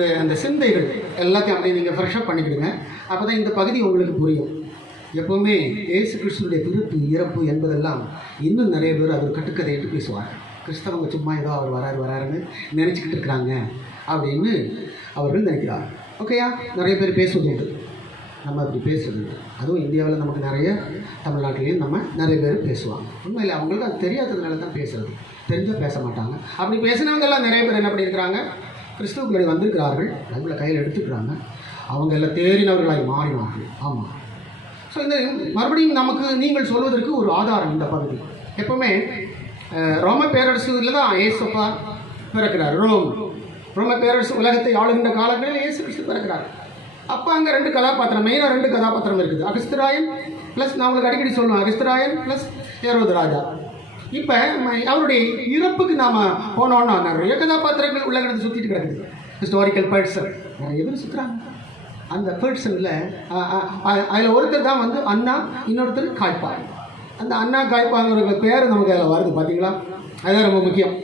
உங்கள் அந்த சிந்தைகள் எல்லாத்தையும் அப்படியே நீங்கள் ஃப்ரெஷ்ஷப் பண்ணிக்கிடுங்க. அப்போ தான் இந்த பகுதி உங்களுக்கு புரியும். எப்போவுமே இயேசு கிறிஸ்துனுடைய பிறப்பு இறப்பு என்பதெல்லாம் இன்னும் நிறைய பேர் அது கட்டுக்கதையிட்டு பேசுவார். கிறிஸ்தவங்க சும்மா ஏதோ அவர் வராருன்னு நினச்சிக்கிட்டு இருக்கிறாங்க அப்படின்னு அவர்கள் நினைக்கிறார். ஓகேயா, நிறைய பேர் பேசுவது உண்டு, நம்ம அப்படி பேசுறது. அதுவும் இந்தியாவில் நமக்கு நிறைய, தமிழ்நாட்டிலையும் நம்ம நிறைய பேர் பேசுவாங்க. உண்மையில் அவங்களுக்கு அது தெரியாததுனால தான் பேசுகிறது, தெரிஞ்சால் பேச மாட்டாங்க. அப்படி பேசினவங்கெல்லாம் நிறைய பேர் என்ன பண்ணியிருக்கிறாங்க, கிறிஸ்துவுக்குள்ளே வந்திருக்கிறார்கள், பைபிளை கையில் எடுத்துக்கிறாங்க, அவங்க எல்லாம் தேறினவர்களாய் மாறினார்கள். ஆமாம். ஸோ இந்த மறுபடியும் நமக்கு நீங்கள் சொல்வதற்கு ஒரு ஆதாரம் இந்த பகுதி. எப்போவுமே ரோம பேரரசுல தான் இயேசுப்பா பிறக்கிறார். ரோம பேரரசு உலகத்தை ஆளுகின்ற காலங்களில் இயேசு கிறிஸ்து பிறக்கிறார். அப்போ அங்கே 2 கதாபாத்திரம், மெயினாக 2 கதாபாத்திரம் இருக்குது. அகஸ்திராயன் ப்ளஸ், நான் உங்களுக்கு அடிக்கடி சொல்லுவேன், அகஸ்திராயன் ப்ளஸ் ஏரோது ராஜா. இப்போ அவருடைய இறப்புக்கு நாம் போனோன்னா நிறைய கதாபாத்திரங்கள் உலகத்தை சுற்றிட்டு கிடக்குது. ஹிஸ்டாரிக்கல் பர்சன் நிறைய பேர் சுற்றுறாங்க. அந்த பர்சனில் அதில் ஒருத்தர் தான் வந்து அண்ணா, இன்னொருத்தர் காய்ப்பா. அந்த அண்ணா காய்ப்பாங்கிற பேர் நமக்கு அதில் வருது பார்த்தீங்களா, அதுதான் ரொம்ப முக்கியம்.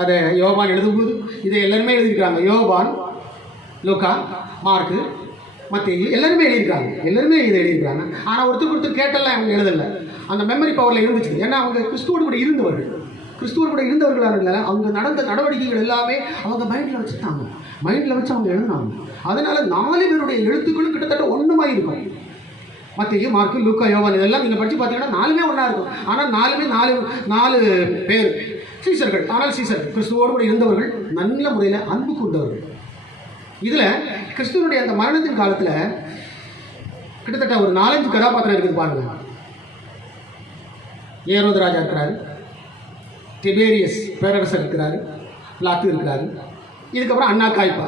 அதை யோவான் எழுதும்போது இதை எல்லாருமே எழுதியிருக்கிறாங்க. யோவான், லூக்கா, மார்க்கு, மத்தேயு எல்லாருமே எழுதியிருக்காங்க. ஆனால் ஒருத்தர் கேட்டெல்லாம் அவங்க எழுதலை. அந்த மெமரி பவரில் இருந்துச்சு. ஏன்னா அவங்க கிறிஸ்துவோடு கூட இருந்தவர்களாக அவங்க நடந்த நடவடிக்கைகள் எல்லாமே அவங்க மைண்டில் வச்சு அவங்க எழுதினாங்க. அதனால் 4 பேருடைய எழுத்துக்களும் கிட்டத்தட்ட ஒன்றுமாய் இருக்கும். மத்தேயு, மார்க்கு, லூக்கா, யோவான் இதெல்லாம் நீங்கள் படித்து பார்த்தீங்கன்னா 4மே ஒன்றா இருக்கும். ஆனால் 4 பேர் சீசர்கள். ஆனால் சீசர் கிறிஸ்துவோடு கூட இருந்தவர்கள், நல்ல முறையில் அன்பு கொண்டவர்கள். இதில் கிறிஸ்துவனுடைய அந்த மரணத்தின் காலத்தில் கிட்டத்தட்ட ஒரு 4-5 கதாபாத்திரம் இருக்குது பாருங்க. ஏரோது ராஜா இருக்கிறாரு, டிபேரியஸ் பேரரசர் இருக்கிறாரு, பிளாத்து இருக்கிறாரு, இதுக்கப்புறம் அண்ணா காய்ப்பா.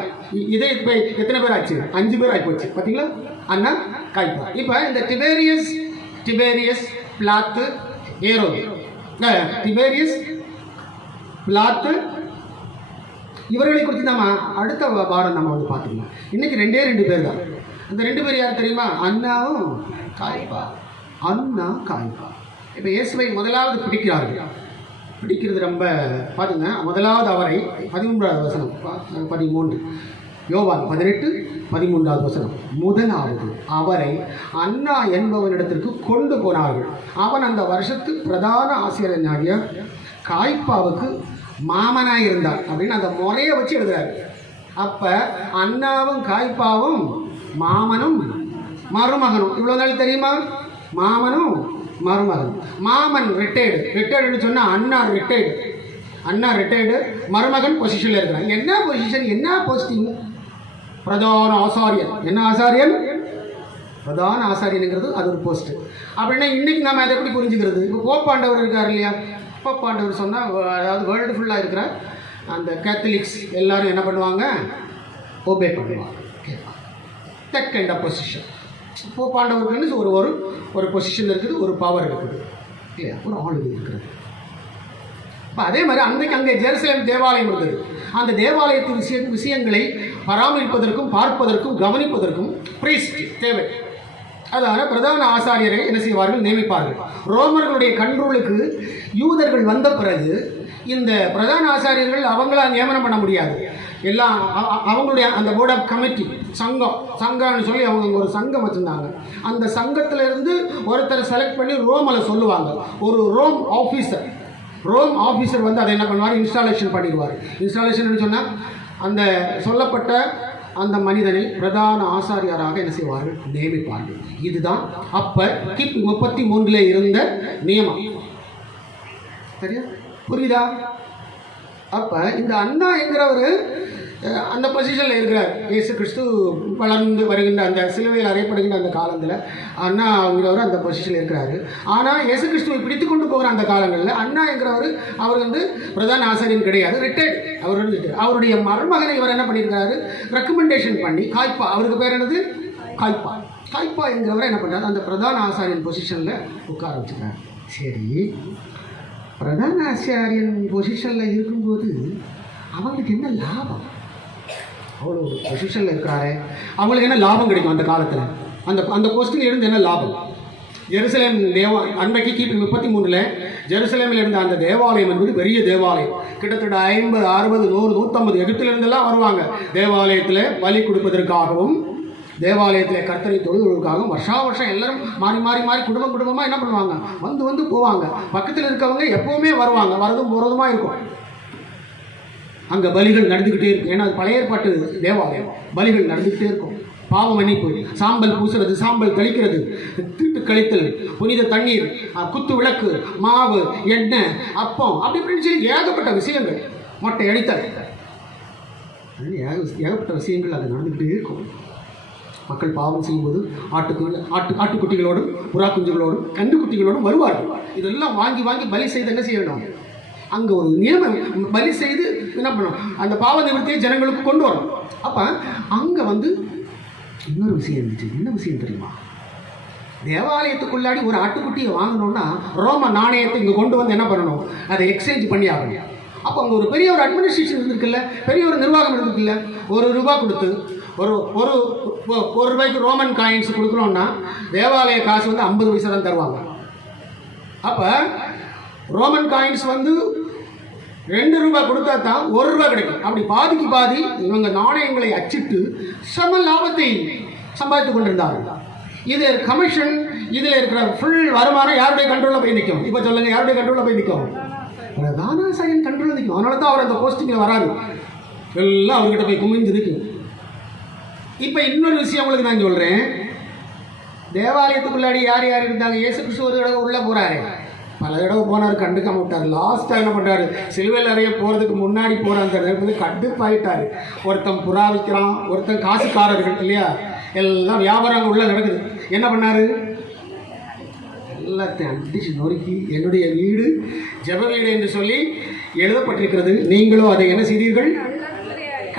இதே இப்போ எத்தனை பேர் ஆச்சு? 5 பேர் ஆகிப்போச்சு பார்த்தீங்களா, அண்ணா காய்ப்பா. இப்போ இந்த டிபேரியஸ், பிளாத்து, ஏரோது, டிபேரியஸ், பிளாத்து, இவர்களை குறித்து நம்ம அடுத்த வாரம் நம்ம வந்து பார்த்துக்கலாம். இன்றைக்கி 2 பேர் தான். அந்த 2 பேர் யார் தெரியுமா? அண்ணாவும் காய்ப்பா. இப்போ இயேசுவை முதலாவது பிடிக்கிறது ரொம்ப பார்த்துங்க. முதலாவது அவரை 13வது வசனம் 13, யோவான் 18 13வது வசனம். முதலாவது அவரை அண்ணா என்பவனிடத்திற்கு கொண்டு போனார்கள். அவன் அந்த வருஷத்து பிரதான ஆசிரியனாகிய காய்ப்பாவுக்கு மாமனாக இருந்தார் அப்படின்னு அந்த முறையை வச்சு எழுதுறாரு. அப்போ அண்ணாவும் காய்ப்பாவும் மாமனும் மருமகனும். இவ்வளோ நாள் தெரியுமா? மாமனும் மருமகன். மாமன் ரிட்டையர்டுன்னு சொன்னால் அண்ணா ரிட்டையர்டு, மருமகன் பொசிஷனில் இருக்கிறான். என்ன பொசிஷன், என்ன போஸ்டிங்? பிரதான ஆசாரியன். என்ன ஆசாரியன்? பிரதான ஆசாரியனுங்கிறது அது ஒரு போஸ்ட்டு. அப்படின்னா இன்றைக்கி நம்ம அதை எப்படி புரிஞ்சுக்கிறது? இப்போ போப்பாண்டவர் இருக்கார் இல்லையா, போப்பாண்டவர் சொன்னால் அதாவது வேர்ல்டு ஃபுல்லாக இருக்கிற அந்த கேத்தலிக்ஸ் எல்லோரும் என்ன பண்ணுவாங்க? ஒபே பண்ணுவாங்க, கேட்பாங்க. That kind of position. போப்பாண்டவருக்குன்னு ஒரு பொசிஷன் இருக்குது, ஒரு பவர் இருக்குது இல்லையா, ஒரு ஆளுகை இருக்கிறது. இப்போ அதே மாதிரி அங்கே ஜெருசலேம் தேவாலயம் இருந்தது. அந்த தேவாலயத்தின் விஷயங்களை பராமரிப்பதற்கும் பார்ப்பதற்கும் கவனிப்பதற்கும் பிரீஸ்ட் தேவை. அதனால் பிரதான ஆசாரியரை என்ன செய்வார்கள்? நியமிப்பார்கள். ரோமர்களுடைய கண்ட்ரோலுக்கு யூதர்கள் வந்த பிறகு இந்த பிரதான ஆசாரியர்கள் அவங்களாம் நியமனம் பண்ண முடியாது. எல்லாம் அவங்களுடைய அந்த போர்ட் ஆஃப் கமிட்டி, சங்கம்னு சொல்லி அவங்க ஒரு சங்கம் வச்சுருந்தாங்க. அந்த சங்கத்திலேருந்து ஒருத்தர் செலக்ட் பண்ணி ரோமில் சொல்லுவாங்க. ஒரு ரோம் ஆஃபீஸர் வந்து அதை என்ன பண்ணுவார்? இன்ஸ்டாலேஷன் பண்ணிடுவார். இன்ஸ்டாலேஷன் சொன்னால் அந்த சொல்லப்பட்ட அந்த மனிதனை பிரதான ஆசாரியராக என்ன செய்வார்கள்? நியமிப்பார்கள். இதுதான் அப்போ கிபி 33 இருந்த நியமம். சரியா, புரியுதா? அப்போ இந்த அண்ணா என்கிறவர் அந்த பொசிஷனில் இருக்கிறார். இயேசு கிறிஸ்து வளர்ந்து வருகின்ற அந்த சிலுவையில் அறையப்படுகின்ற அந்த காலத்தில் அண்ணா என்கிறவர் அந்த பொசிஷனில் இருக்கிறாரு. ஆனால் இயேசு கிறிஸ்துவை பிடித்து கொண்டு போகிற அந்த காலங்களில் அண்ணா என்கிறவர் அவர் வந்து பிரதான ஆசாரியன் கிடையாது, ரிட்டையர்டு. அவர் வந்து அவருடைய மருமகனை இவர் என்ன பண்ணியிருக்கிறாரு? ரெக்கமெண்டேஷன் பண்ணி காய்ப்பா, அவருக்கு பேர் என்னது? காய்ப்பா என்கிறவரை என்ன பண்ணுறாரு? அந்த பிரதான ஆசாரியன் பொசிஷனில் உட்கார வச்சுக்கிறார். சரி, பிரதான ஆசாரியன் பொசிஷனில் இருக்கும்போது அவங்களுக்கு என்ன லாபம்? அவ்வளோ பொசிஷனில் இருக்கிறாரு, அவங்களுக்கு என்ன லாபம் கிடைக்கும் அந்த காலத்தில்? அந்த போஸ்டில் இருந்து என்ன லாபம்? ஜெருசலேம் அன்றைக்கு கிபி 33 ஜெருசலேமில் இருந்த அந்த தேவாலயம் என்பது பெரிய தேவாலயம். கிட்டத்தட்ட 50, 60, 100, 150 எகிப்திலிருந்தெல்லாம் வருவாங்க தேவாலயத்தில் பலி கொடுப்பதற்காகவும், தேவாலயத்தில் கர்த்தரை தொழுவதற்காகவும். வருஷம் எல்லாரும் மாறி மாறி மாறி குடும்பமாக என்ன பண்ணுவாங்க, வந்து போவாங்க. பக்கத்தில் இருக்கவங்க எப்போவுமே வருவாங்க, வரதும் போகிறதுமா இருக்கும். அங்கே பலிகள் நடந்துக்கிட்டே இருக்கும். ஏன்னா அது பழைய ஏற்பாட்டு தேவாலயம். பலிகள் நடந்துக்கிட்டே இருக்கும். பாவ மன்னிப்பு, சாம்பல் பூசுறது, சாம்பல் கழிக்கிறது, தீட்டு கழித்தல், புனித தண்ணீர், குத்து விளக்கு, மாவு, எண்ணெய், அப்பம், அப்படி இப்படின்னு சொல்லி ஏகப்பட்ட விஷயங்கள், மொட்டை அடித்தல், ஏகப்பட்ட விஷயங்கள் அது நடந்துக்கிட்டே இருக்கும். மக்கள் பாவம் செய்யும்போது ஆட்டுக்குட்டிகளோடும், புறா குஞ்சுகளோடும், கன்று குட்டிகளோடும் வருவார்கள். இதெல்லாம் வாங்கி பலி செய்து என்ன செய்யணும், அங்கே ஒரு நியமம், பலி செய்து என்ன பண்ணணும், அந்த பாவ நிவர்த்தியை ஜனங்களுக்கு கொண்டு வரணும். அப்போ அங்கே இன்னொரு விஷயம் இருந்துச்சு. என்ன விஷயம் தெரியுமா, தேவாலயத்துக்குள்ளாடி ஒரு ஆட்டுக்குட்டியை வாங்கணும்னா ரோம நாணயத்தை இங்கே கொண்டு வந்து என்ன பண்ணணும், அதை எக்ஸ்சேஞ்ச் பண்ணி ஆகணும். அப்போ அங்கே ஒரு பெரிய ஒரு அட்மினிஸ்ட்ரேஷன் இருந்திருக்குல்ல, பெரிய ஒரு நிர்வாகம் இருந்திருக்குல்ல. ₹1 கொடுத்து ஒரு ரூபாய்க்கு ரோமன் காயின்ஸ் கொடுக்குறோன்னா தேவாலய காசு 50 பைசா தான் தருவாங்க. அப்போ ரோமன் காயின்ஸ் ₹2 கொடுத்தா தான் ₹1 கிடைக்கும். அப்படி பாதிக்கு பாதி இவங்க நாணயங்களை அச்சிட்டு சம லாபத்தை சம்பாதித்து கொண்டிருந்தார்கள். இது கமிஷன், இதில் இருக்கிற ஃபுல் வருமானம் யாருடைய கண்ட்ரோலில் போய் நிற்கும்? இப்போ சொல்லுங்கள், யாருடைய கண்ட்ரோலில் போய் நிற்கும்? தானாசாரியன் கண்ட்ரோலில் நிற்கும். அதனால தான் அவர் அந்த போஸ்டிங்கில் வராது, எல்லாம் அவர்கிட்ட போய் குமிஞ்சு நிற்கும். இப்போ இன்னொரு விஷயம் உங்களுக்கு நான் சொல்கிறேன். தேவாலயத்துக்குள்ளாடி யார் இருந்தாங்க? இயேசு கிறிஸ்து ஒரு தடவை உள்ளே போகிறாரு, பல தடவை போனார், கண்டுக்காம விட்டார். லாஸ்ட்டாக என்ன பண்ணுறாரு, சிலுவையில் நிறைய போகிறதுக்கு முன்னாடி போகிற அந்த நேரத்தில் கண்டுப்பாயிட்டார். ஒருத்தன் புறா விற்கிறான், ஒருத்தன் காசுக்காரர்கள் இல்லையா, எல்லாம் வியாபாரம் உள்ளே நடக்குது. என்ன பண்ணார், எல்லாத்தையும் அடிச்சு நொறுக்கி, என்னுடைய வீடு ஜெப வீடு என்று சொல்லி எழுதப்பட்டிருக்கிறது, நீங்களும் அதை என்ன செய்தீர்கள்,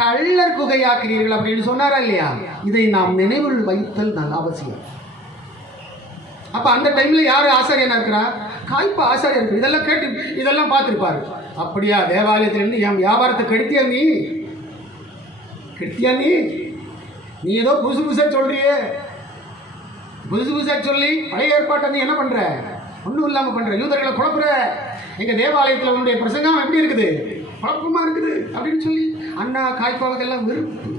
கள்ளர் குகையாக்குறீர்கள் அப்படின்னு சொன்னாரா இல்லையா? இதை நாம் நினைவில் வைத்தல் நல்ல அவசியம். அப்போ அந்த டைமில் யார் ஆசாரியனா இருக்கிறா? காய்ப்பா ஆசாரியா இருக்கு. இதெல்லாம் கேட்டு இதெல்லாம் பார்த்துருப்பாரு. அப்படியா, தேவாலயத்திலிருந்து என் வியாபாரத்தை கெடுத்தியா நீ ஏதோ புதுசாக சொல்றியே, புதுசாக சொல்லி பழைய ஏற்பாட்டை நீ என்ன பண்ணுற, ஒன்றும் இல்லாமல் பண்ணுற, யூதர்களை குழப்புற, எங்கள் தேவாலயத்தில் உன்னுடைய பிரசங்கம் எப்படி இருக்குது, குழப்பமாக இருக்குது அப்படின்னு சொல்லி அண்ணா காய்ப்பாவுக்கெல்லாம் வெறுப்பு.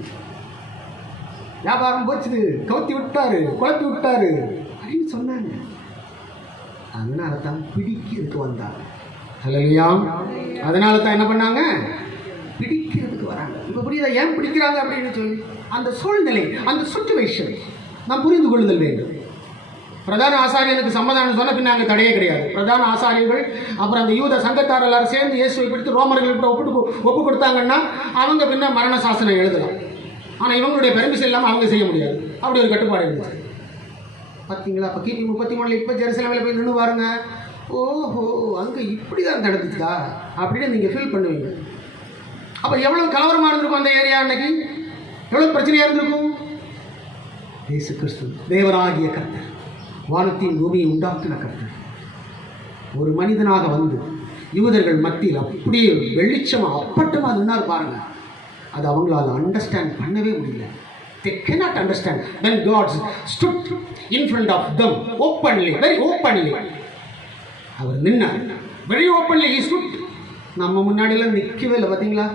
வியாபாரம் போச்சுது, கவுத்தி விட்டாரு, குழப்பி விட்டாரு அப்படின்னு சொன்னாங்க. அதனால தான் பிடிக்கிறதுக்கு வந்தாங்க. அல்லேலூயா. அதனால தான் என்ன பண்ணாங்க, பிடிக்கிறதுக்கு வராங்க. இப்போ புரியுதா ஏன் பிடிக்கிறாங்க அப்படின்னு சொல்லி? அந்த சூழ்நிலை, அந்த சுச்சுவேஷன் நாம் புரிந்து கொள்ளுதல் வேண்டும். பிரதான ஆசாரியனுக்கு சம்மதானம் சொன்ன பின்ன அங்கே தடையே கிடையாது. பிரதான ஆசாரியர்கள் அப்புறம் அந்த யூத சங்கத்தார் எல்லாரும் சேர்ந்து இயேசுவை பிடித்து ரோமர்கள்கிட்ட ஒப்பு கொடுத்தாங்கன்னா அவங்க பின்ன மரண சாசனம் எழுதலாம். ஆனால் இவங்களுடைய பெருமிஷன் இல்லாமல் அவங்க செய்ய முடியாது. அப்படி ஒரு கட்டுப்பாடு இருந்துச்சு. பார்த்தீங்களா? அப்போ கிபி 33 இப்போ ஜெருசலேமில் போய் நின்று பாருங்க, ஓஹோ அங்கே இப்படி தான் நடந்துச்சுதா அப்படின்னு நீங்கள் ஃபீல் பண்ணுவீங்க. அப்போ எவ்வளோ கலவரமாக இருந்திருக்கும் அந்த ஏரியா, அன்னைக்கு எவ்வளோ பிரச்சனையாக இருந்திருக்கும். இயேசு கிறிஸ்து தேவனாகிய கர்த்தர், வானத்தின் பூமியை உண்டாக்கின கர்த்தர் ஒரு மனிதனாக வந்து யூதர்கள் மத்தியில் அப்படியே வெளிச்சமாக அப்பட்டமாக நின்னார் பாருங்க. அது அவங்களால அண்டர்ஸ்டாண்ட் பண்ணவே முடியல. They cannot understand when God stood in front of them openly, very openly. அவர் நின்னார், very openly he stood. நம்ம முன்னாடியெல்லாம் நிற்கவே இல்லை. பார்த்தீங்களா?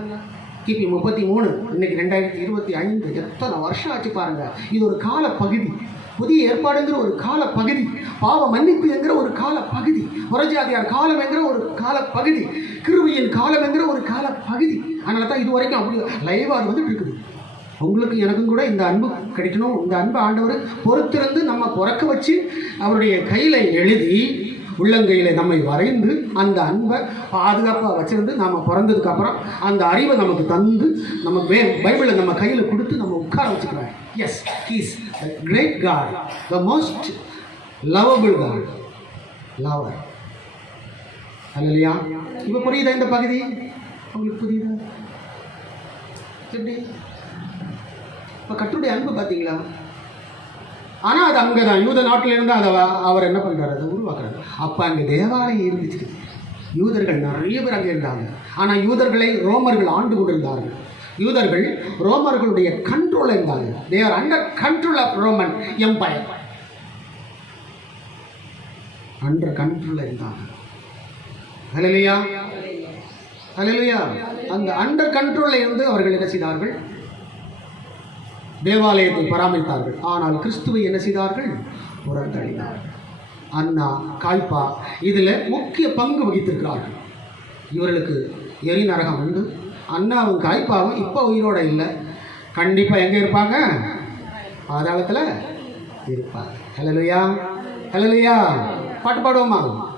கிபி 33, இன்னைக்கு 2025, எத்தனை வருஷம் ஆச்சு பாருங்க. இது ஒரு கால பகுதி. புதிய ஏற்பாடுங்கிற ஒரு கால பகுதி, பாவ மன்னிப்பு என்கிற ஒரு கால பகுதி, புறஜாதியார் காலம் என்கிற ஒரு கால பகுதி, கிருபையின் காலம் என்கிற ஒரு கால பகுதி. அதனால தான் இது வரைக்கும் அப்படி லைவாக அது வந்துட்டு இருக்குது. உங்களுக்கு எனக்கும் கூட இந்த அன்பு கிடைக்கணும். இந்த அன்பு ஆண்டவர் பொறுத்திருந்து நம்ம பிறக்க வச்சு அவருடைய கையில் எழுதி உள்ளங்கையில் நம்மை வரைந்து அந்த அன்பை பாதுகாப்பாக வச்சிருந்து நம்ம பிறந்ததுக்கப்புறம் அந்த அறிவை நமக்கு தந்து நம்ம பைபிளை நம்ம கையில் கொடுத்து நம்ம உட்கார வச்சுக்கிறோம். Yes, he's the great God, the most lovable God, lover. Hallelujah. இப்போ புரியுதா இந்த பகுதி? உங்களுக்கு புரியுதா? எப்படி இப்போ கர்த்தருடைய அன்பு பார்த்தீங்களா? ஆனால் அது அங்கே தான் யூத நாட்டில் இருந்து அதை அவர் என்ன பண்ணுறாரு, அதை உருவாக்குறாரு. அப்போ அங்கே தேவாலயம் இருந்துச்சு. யூதர்கள் நிறைய பேர் அங்கே இருந்தாங்க. ஆனால் யூதர்களை ரோமர்கள் ஆண்டு கொண்டிருந்தார்கள். யூதர்கள் ரோமர்களுடைய கண்ட்ரோலில் இருந்தாங்க. They are under control of Roman empire. Under கண்ட்ரோலில் இருந்தாங்க. ஹல்லேலூயா, ஹல்லேலூயா. அந்த அண்டர் கண்ட்ரோலில் இருந்து அவர்கள் என்ன செய்தார்கள்? தேவாலயத்தை பராமரித்தார்கள். ஆனால் கிறிஸ்துவை என்ன செய்தார்கள்? புறந்தள்ளினார்கள். அன்னா, காய்பா இதில் முக்கிய பங்கு வகித்திருக்கிறார்கள். இவர்களுக்கு எரி நரகம் உண்டு. அண்ணாவும் காய்பாவும் இப்போ உயிரோட இல்லை. கண்டிப்பாக எங்கே இருப்பாங்க? பாதாளத்தில் இருப்பாங்க. ஹல்லேலூயா, ஹல்லேலூயா. பாட்டு பாடுவோமா?